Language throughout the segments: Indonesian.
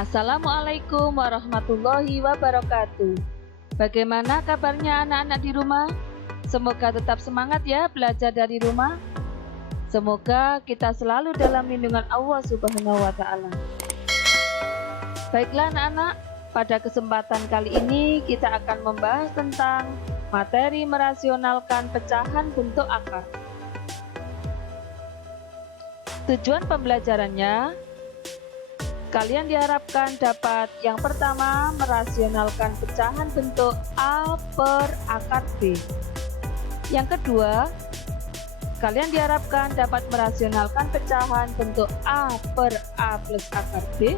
Assalamualaikum warahmatullahi wabarakatuh. Bagaimana kabarnya anak-anak di rumah? Semoga tetap semangat ya belajar dari rumah. Semoga kita selalu dalam lindungan Allah Subhanahu wa Ta'ala. Baiklah anak-anak, pada kesempatan kali ini kita akan membahas tentang materi merasionalkan pecahan bentuk akar. Tujuan pembelajarannya, kalian diharapkan dapat yang pertama merasionalkan pecahan bentuk A per akar B. Yang kedua, kalian diharapkan dapat merasionalkan pecahan bentuk A per A plus akar B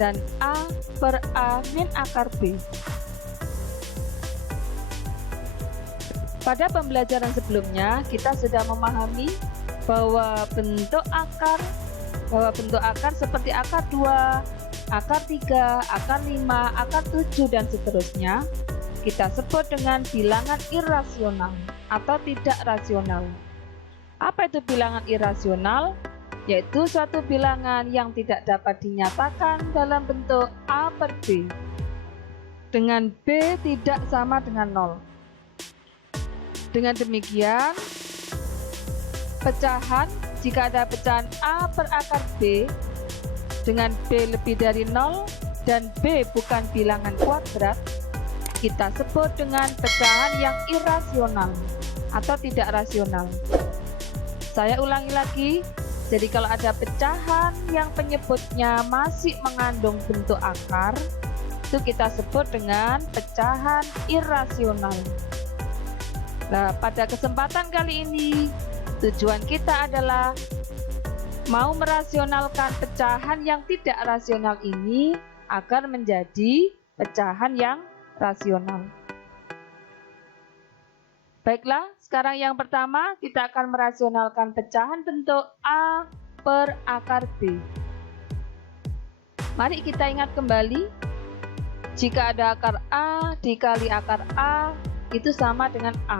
dan A per A min akar B. Pada pembelajaran sebelumnya kita sudah memahami bahwa bentuk akar seperti akar 2, akar 3, akar 5, akar 7 dan seterusnya kita sebut dengan bilangan irasional atau tidak rasional. Apa itu bilangan irasional? Yaitu suatu bilangan yang tidak dapat dinyatakan dalam bentuk A per B dengan B tidak sama dengan 0. Dengan demikian, pecahan, jika ada pecahan A per akar B dengan B lebih dari 0 dan B bukan bilangan kuadrat, kita sebut dengan pecahan yang irasional atau tidak rasional. Saya ulangi lagi, jadi kalau ada pecahan yang penyebutnya masih mengandung bentuk akar, itu kita sebut dengan pecahan irasional. Nah, pada kesempatan kali ini tujuan kita adalah mau merasionalkan pecahan yang tidak rasional ini agar menjadi pecahan yang rasional. Baiklah, sekarang yang pertama kita akan merasionalkan pecahan bentuk A per akar B. Mari kita ingat kembali, jika ada akar A dikali akar A itu sama dengan A.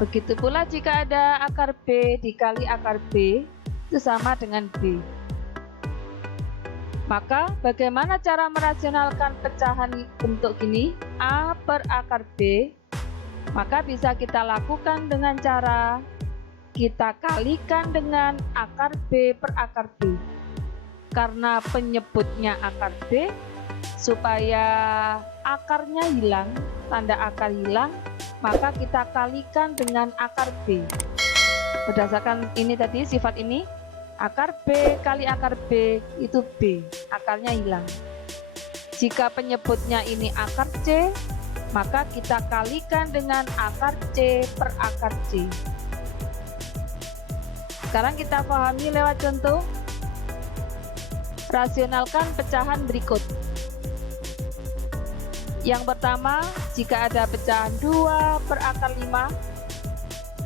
Begitu pula jika ada akar B dikali akar B itu sama dengan B. Maka bagaimana cara merasionalkan pecahan bentuk gini A per akar B? Maka bisa kita lakukan dengan cara kita kalikan dengan akar B per akar B. Karena penyebutnya akar B, supaya akarnya hilang, tanda akar hilang, maka kita kalikan dengan akar B. Berdasarkan ini tadi, sifat ini, akar B kali akar B itu B, akarnya hilang. Jika penyebutnya ini akar C, maka kita kalikan dengan akar C per akar C. Sekarang kita pahami lewat contoh. Rasionalkan pecahan berikut. Yang pertama, jika ada pecahan 2 per akar 5,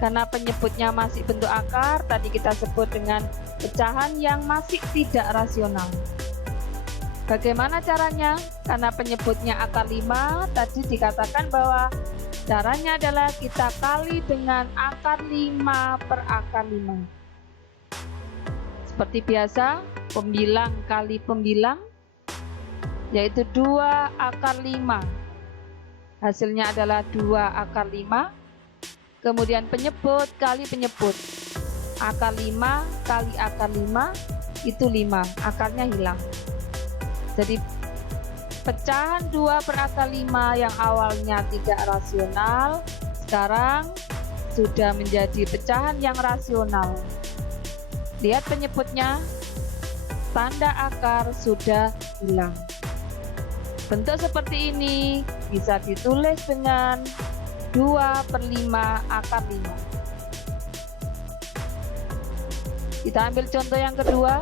karena penyebutnya masih bentuk akar, tadi kita sebut dengan pecahan yang masih tidak rasional. Bagaimana caranya? Karena penyebutnya akar 5, tadi dikatakan bahwa caranya adalah kita kali dengan akar 5 per akar 5. Seperti biasa, pembilang kali pembilang, yaitu 2 akar 5. Hasilnya adalah 2 akar 5. Kemudian penyebut kali penyebut. Akar 5 kali akar 5 itu 5. Akarnya hilang. Jadi pecahan 2 per akar 5 yang awalnya tidak rasional, sekarang sudah menjadi pecahan yang rasional. Lihat penyebutnya, tanda akar sudah hilang. Bentuk seperti ini bisa ditulis dengan 2 per 5 akar 5. Kita ambil contoh yang kedua.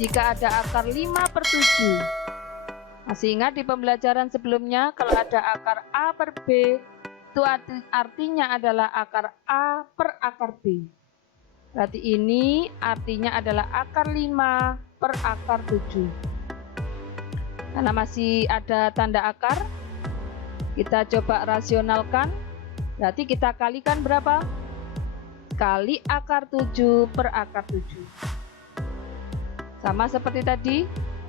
Jika ada akar 5 per 7. Masih ingat di pembelajaran sebelumnya, kalau ada akar A per B, itu artinya adalah akar A per akar B. Berarti ini artinya adalah akar 5 per akar 7. Karena masih ada tanda akar, kita coba rasionalkan. Berarti kita kalikan berapa? Kali akar 7 per akar 7. Sama seperti tadi,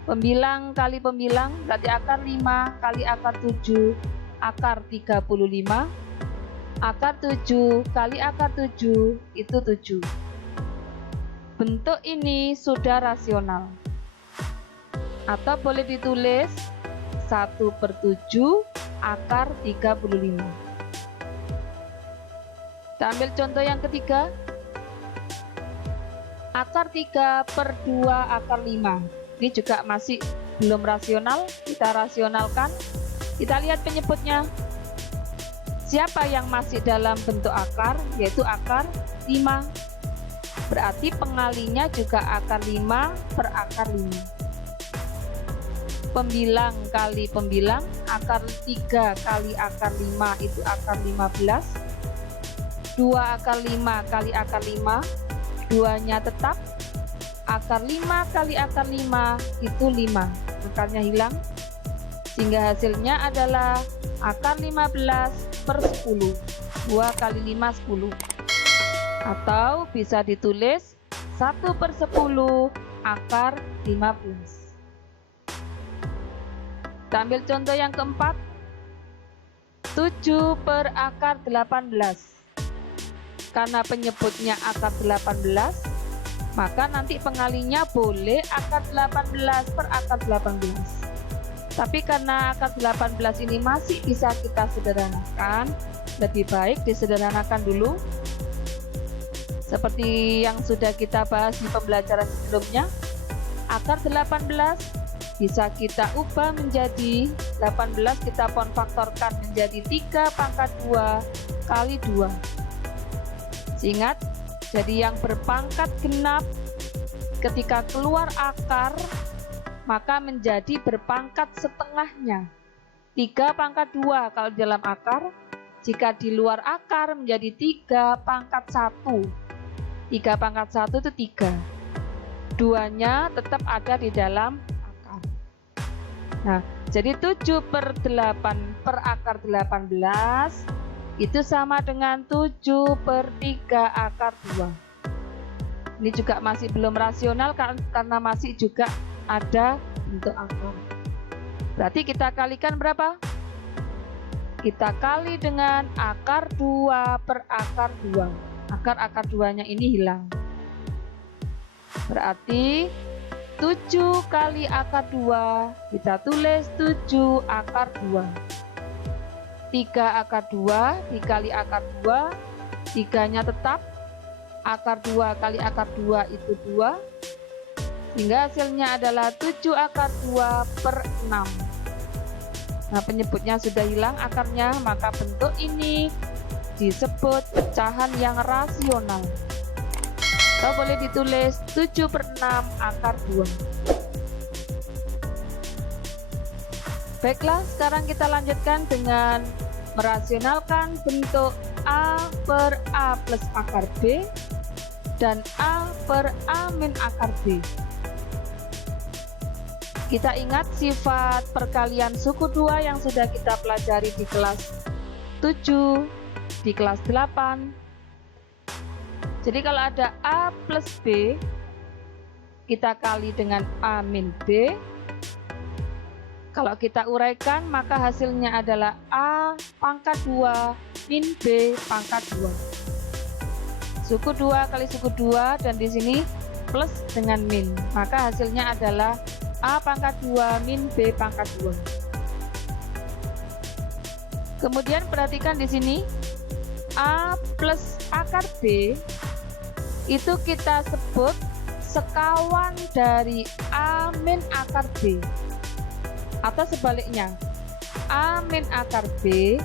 pembilang kali pembilang berarti akar 5 kali akar 7, akar 35. Akar 7 kali akar 7 itu 7. Bentuk ini sudah rasional. Atau boleh ditulis 1/7 akar 35. Kita ambil contoh yang ketiga. Akar 3/2 akar 5. Ini juga masih belum rasional, kita rasionalkan. Kita lihat penyebutnya. Siapa yang masih dalam bentuk akar, yaitu akar 5. Berarti pengalinya juga akar 5 per akar 5. Pembilang kali pembilang, akar 3 kali akar 5 itu akar 15. 2 akar 5 kali akar 5, 2-nya tetap. Akar 5 kali akar 5 itu 5, akarnya hilang. Sehingga hasilnya adalah akar 15/10. 2 kali 5, 10. Atau bisa ditulis 1/10 akar 15. Kita ambil contoh yang keempat. 7 per akar 18. Karena penyebutnya akar 18, maka nanti pengalinya boleh akar 18 per akar 18. Tapi karena akar 18 ini masih bisa kita sederhanakan, lebih baik disederhanakan dulu. Seperti yang sudah kita bahas di pembelajaran sebelumnya, akar 18 bisa kita ubah menjadi 18, kita faktorkan menjadi 3/2 kali 2. Ingat, jadi yang berpangkat genap ketika keluar akar maka menjadi berpangkat setengahnya. 3/2 kalau di dalam akar, jika di luar akar menjadi 3/1. 3/1 itu 3. 2-nya tetap ada di dalam akar. Nah, jadi 7/8 per akar 18 itu sama dengan 7/3 akar 2. Ini juga masih belum rasional karena masih juga ada bentuk akar. Berarti kita kalikan berapa? Kita kali dengan akar 2 per akar 2. Akar 2-nya ini hilang. Berarti 7 kali akar 2, kita tulis 7 akar 2. 3 akar 2 dikali akar 2, 3-nya tetap. Akar 2 kali akar 2 itu 2. Sehingga hasilnya adalah 7 akar 2 per 6. Nah, penyebutnya sudah hilang akarnya, maka bentuk ini disebut pecahan yang rasional. Atau boleh ditulis 7/6 akar 2. Baiklah, sekarang kita lanjutkan dengan merasionalkan bentuk A per A plus akar B dan A per A min akar B. Kita ingat sifat perkalian suku 2 yang sudah kita pelajari di kelas 7, di kelas 8. Jadi kalau ada A plus B, kita kali dengan A min B. Kalau kita uraikan, maka hasilnya adalah A pangkat 2 min B pangkat 2. Suku 2 kali suku 2 dan di sini plus dengan min. Maka hasilnya adalah A pangkat 2 min B pangkat 2. Kemudian perhatikan di sini A plus akar B itu kita sebut sekawan dari A min akar B. Atau sebaliknya, A min akar B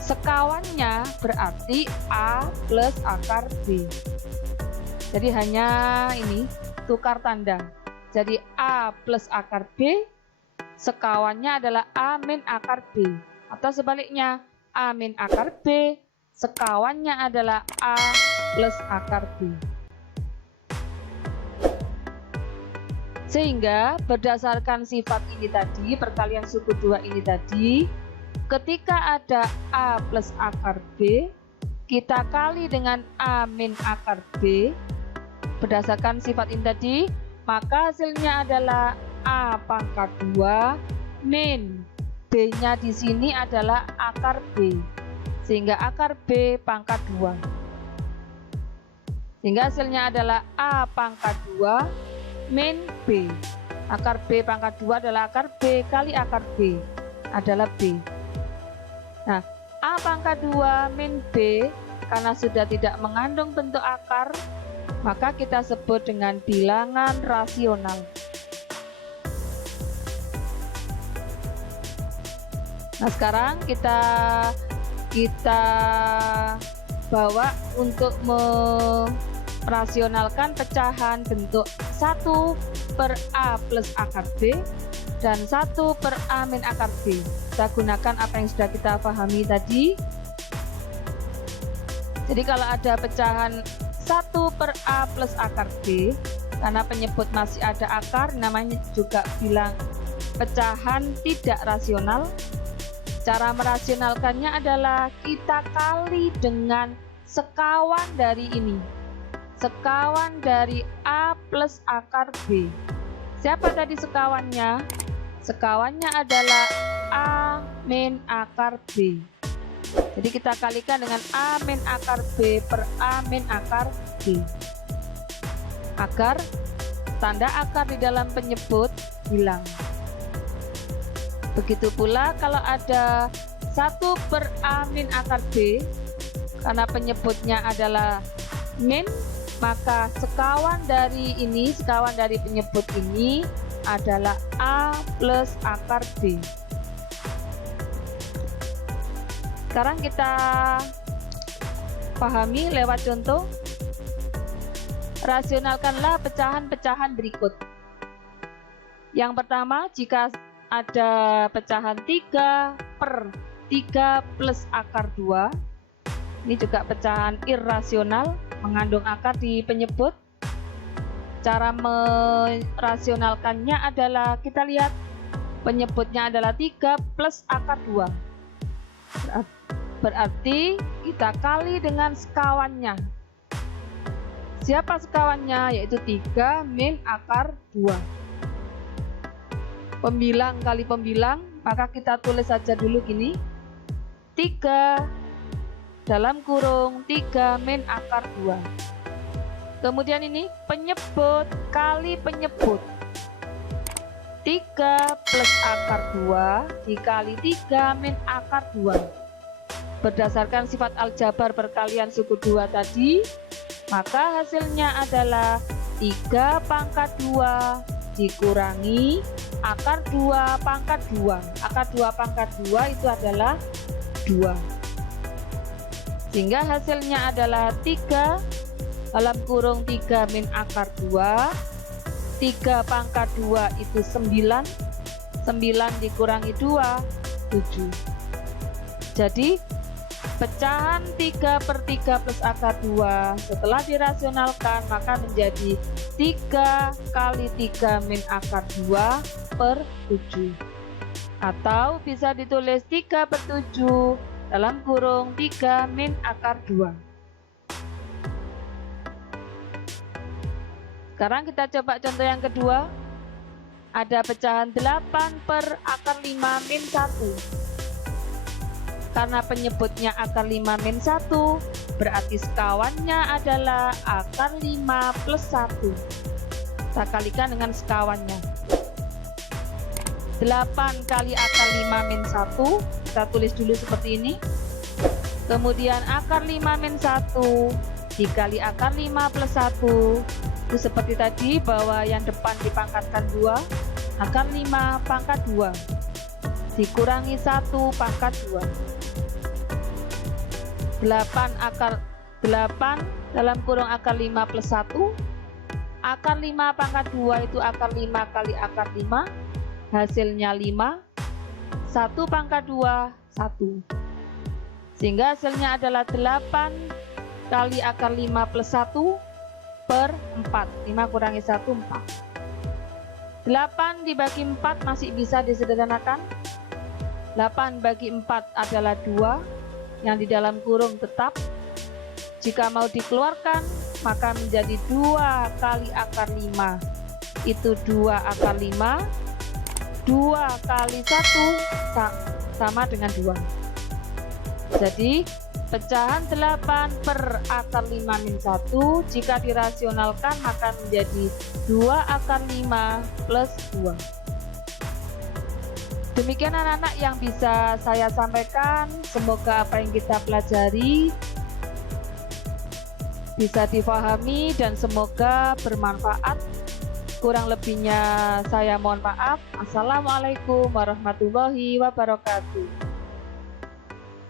sekawannya berarti A plus akar B. Jadi hanya ini tukar tanda. Jadi A plus akar B sekawannya adalah A min akar B. Atau sebaliknya, A min akar B sekawannya adalah A plus akar B. Sehingga berdasarkan sifat ini tadi, perkalian suku 2 ini tadi, ketika ada A plus akar B, kita kali dengan A min akar B. Berdasarkan sifat ini tadi, maka hasilnya adalah A pangkat 2 min B-nya di sini adalah akar B, sehingga akar B pangkat 2. Sehingga hasilnya adalah A pangkat 2 min B. Akar B pangkat 2 adalah akar B kali akar B adalah B. Nah, A pangkat 2 min B karena sudah tidak mengandung bentuk akar, maka kita sebut dengan bilangan rasional. Nah, sekarang kita bawa untuk merasionalkan pecahan bentuk 1 per A plus akar B dan 1 per A min akar B. Kita gunakan apa yang sudah kita pahami tadi. Jadi kalau ada pecahan 1 per A plus akar B, karena penyebut masih ada akar, namanya juga bilang pecahan tidak rasional. Cara merasionalkannya adalah kita kali dengan sekawan dari ini. Sekawan dari A plus akar B. Siapa tadi sekawannya? Sekawannya adalah A min akar B. Jadi kita kalikan dengan A min akar B per A min akar B. Agar tanda akar di dalam penyebut hilang. Begitu pula kalau ada 1 per A min akar B, karena penyebutnya adalah min, maka sekawan dari ini, sekawan dari penyebut ini adalah A plus akar B. Sekarang kita pahami lewat contoh. Rasionalkanlah pecahan-pecahan berikut. Yang pertama, jika ada pecahan 3 per 3 plus akar 2. Ini juga pecahan irrasional, mengandung akar di penyebut. Cara merasionalkannya adalah kita lihat penyebutnya adalah 3 plus akar 2. Berarti kita kali dengan sekawannya. Siapa sekawannya? Yaitu 3 min akar 2. Pembilang kali pembilang, maka kita tulis saja dulu gini. 3 dalam kurung 3 min akar 2. Kemudian ini penyebut kali penyebut. 3 plus akar 2 dikali 3 min akar 2. Berdasarkan sifat aljabar perkalian suku 2 tadi, maka hasilnya adalah 3 pangkat 2 dikurangi akar 2 pangkat 2. Akar 2 pangkat 2 itu adalah 2. Sehingga hasilnya adalah 3 dalam kurung 3 min akar 2. 3 pangkat 2 itu 9. 9 dikurangi 2, 7. Jadi pecahan 3 per 3 plus akar 2 setelah dirasionalkan maka menjadi 3 kali 3 min akar 2 per 7. Atau bisa ditulis 3 per 7 dalam kurung 3 min akar 2. Sekarang kita coba contoh yang kedua. Ada pecahan 8 per akar 5 min 1. Karena penyebutnya akar 5 min 1, berarti sekawannya adalah akar 5 plus 1. Kita kalikan dengan sekawannya. 8 kali akar 5 min 1, kita tulis dulu seperti ini. Kemudian akar 5 min 1 dikali akar 5 plus 1. Itu seperti tadi bahwa yang depan dipangkatkan 2, akar 5 pangkat 2 dikurangi 1 pangkat 2. 8 dalam kurung akar 5 plus 1. Akar 5 pangkat 2 itu akar 5 kali akar 5. Hasilnya 5. 1 pangkat 2, 1. Sehingga hasilnya adalah 8 kali akar 5 plus 1 per 4. 5 kurangi 1, 4. 8 dibagi 4 masih bisa disederhanakan. 8 bagi 4 adalah 2. Yang di dalam kurung tetap. Jika mau dikeluarkan, maka menjadi 2 kali akar 5 itu 2 akar 5. 2 kali 1 sama dengan 2. Jadi pecahan 8 per akar 5 min 1 jika dirasionalkan akan menjadi 2 akar 5 plus 2. Demikian anak-anak yang bisa saya sampaikan. Semoga apa yang kita pelajari bisa difahami dan semoga bermanfaat. Kurang lebihnya saya mohon maaf. Assalamualaikum warahmatullahi wabarakatuh.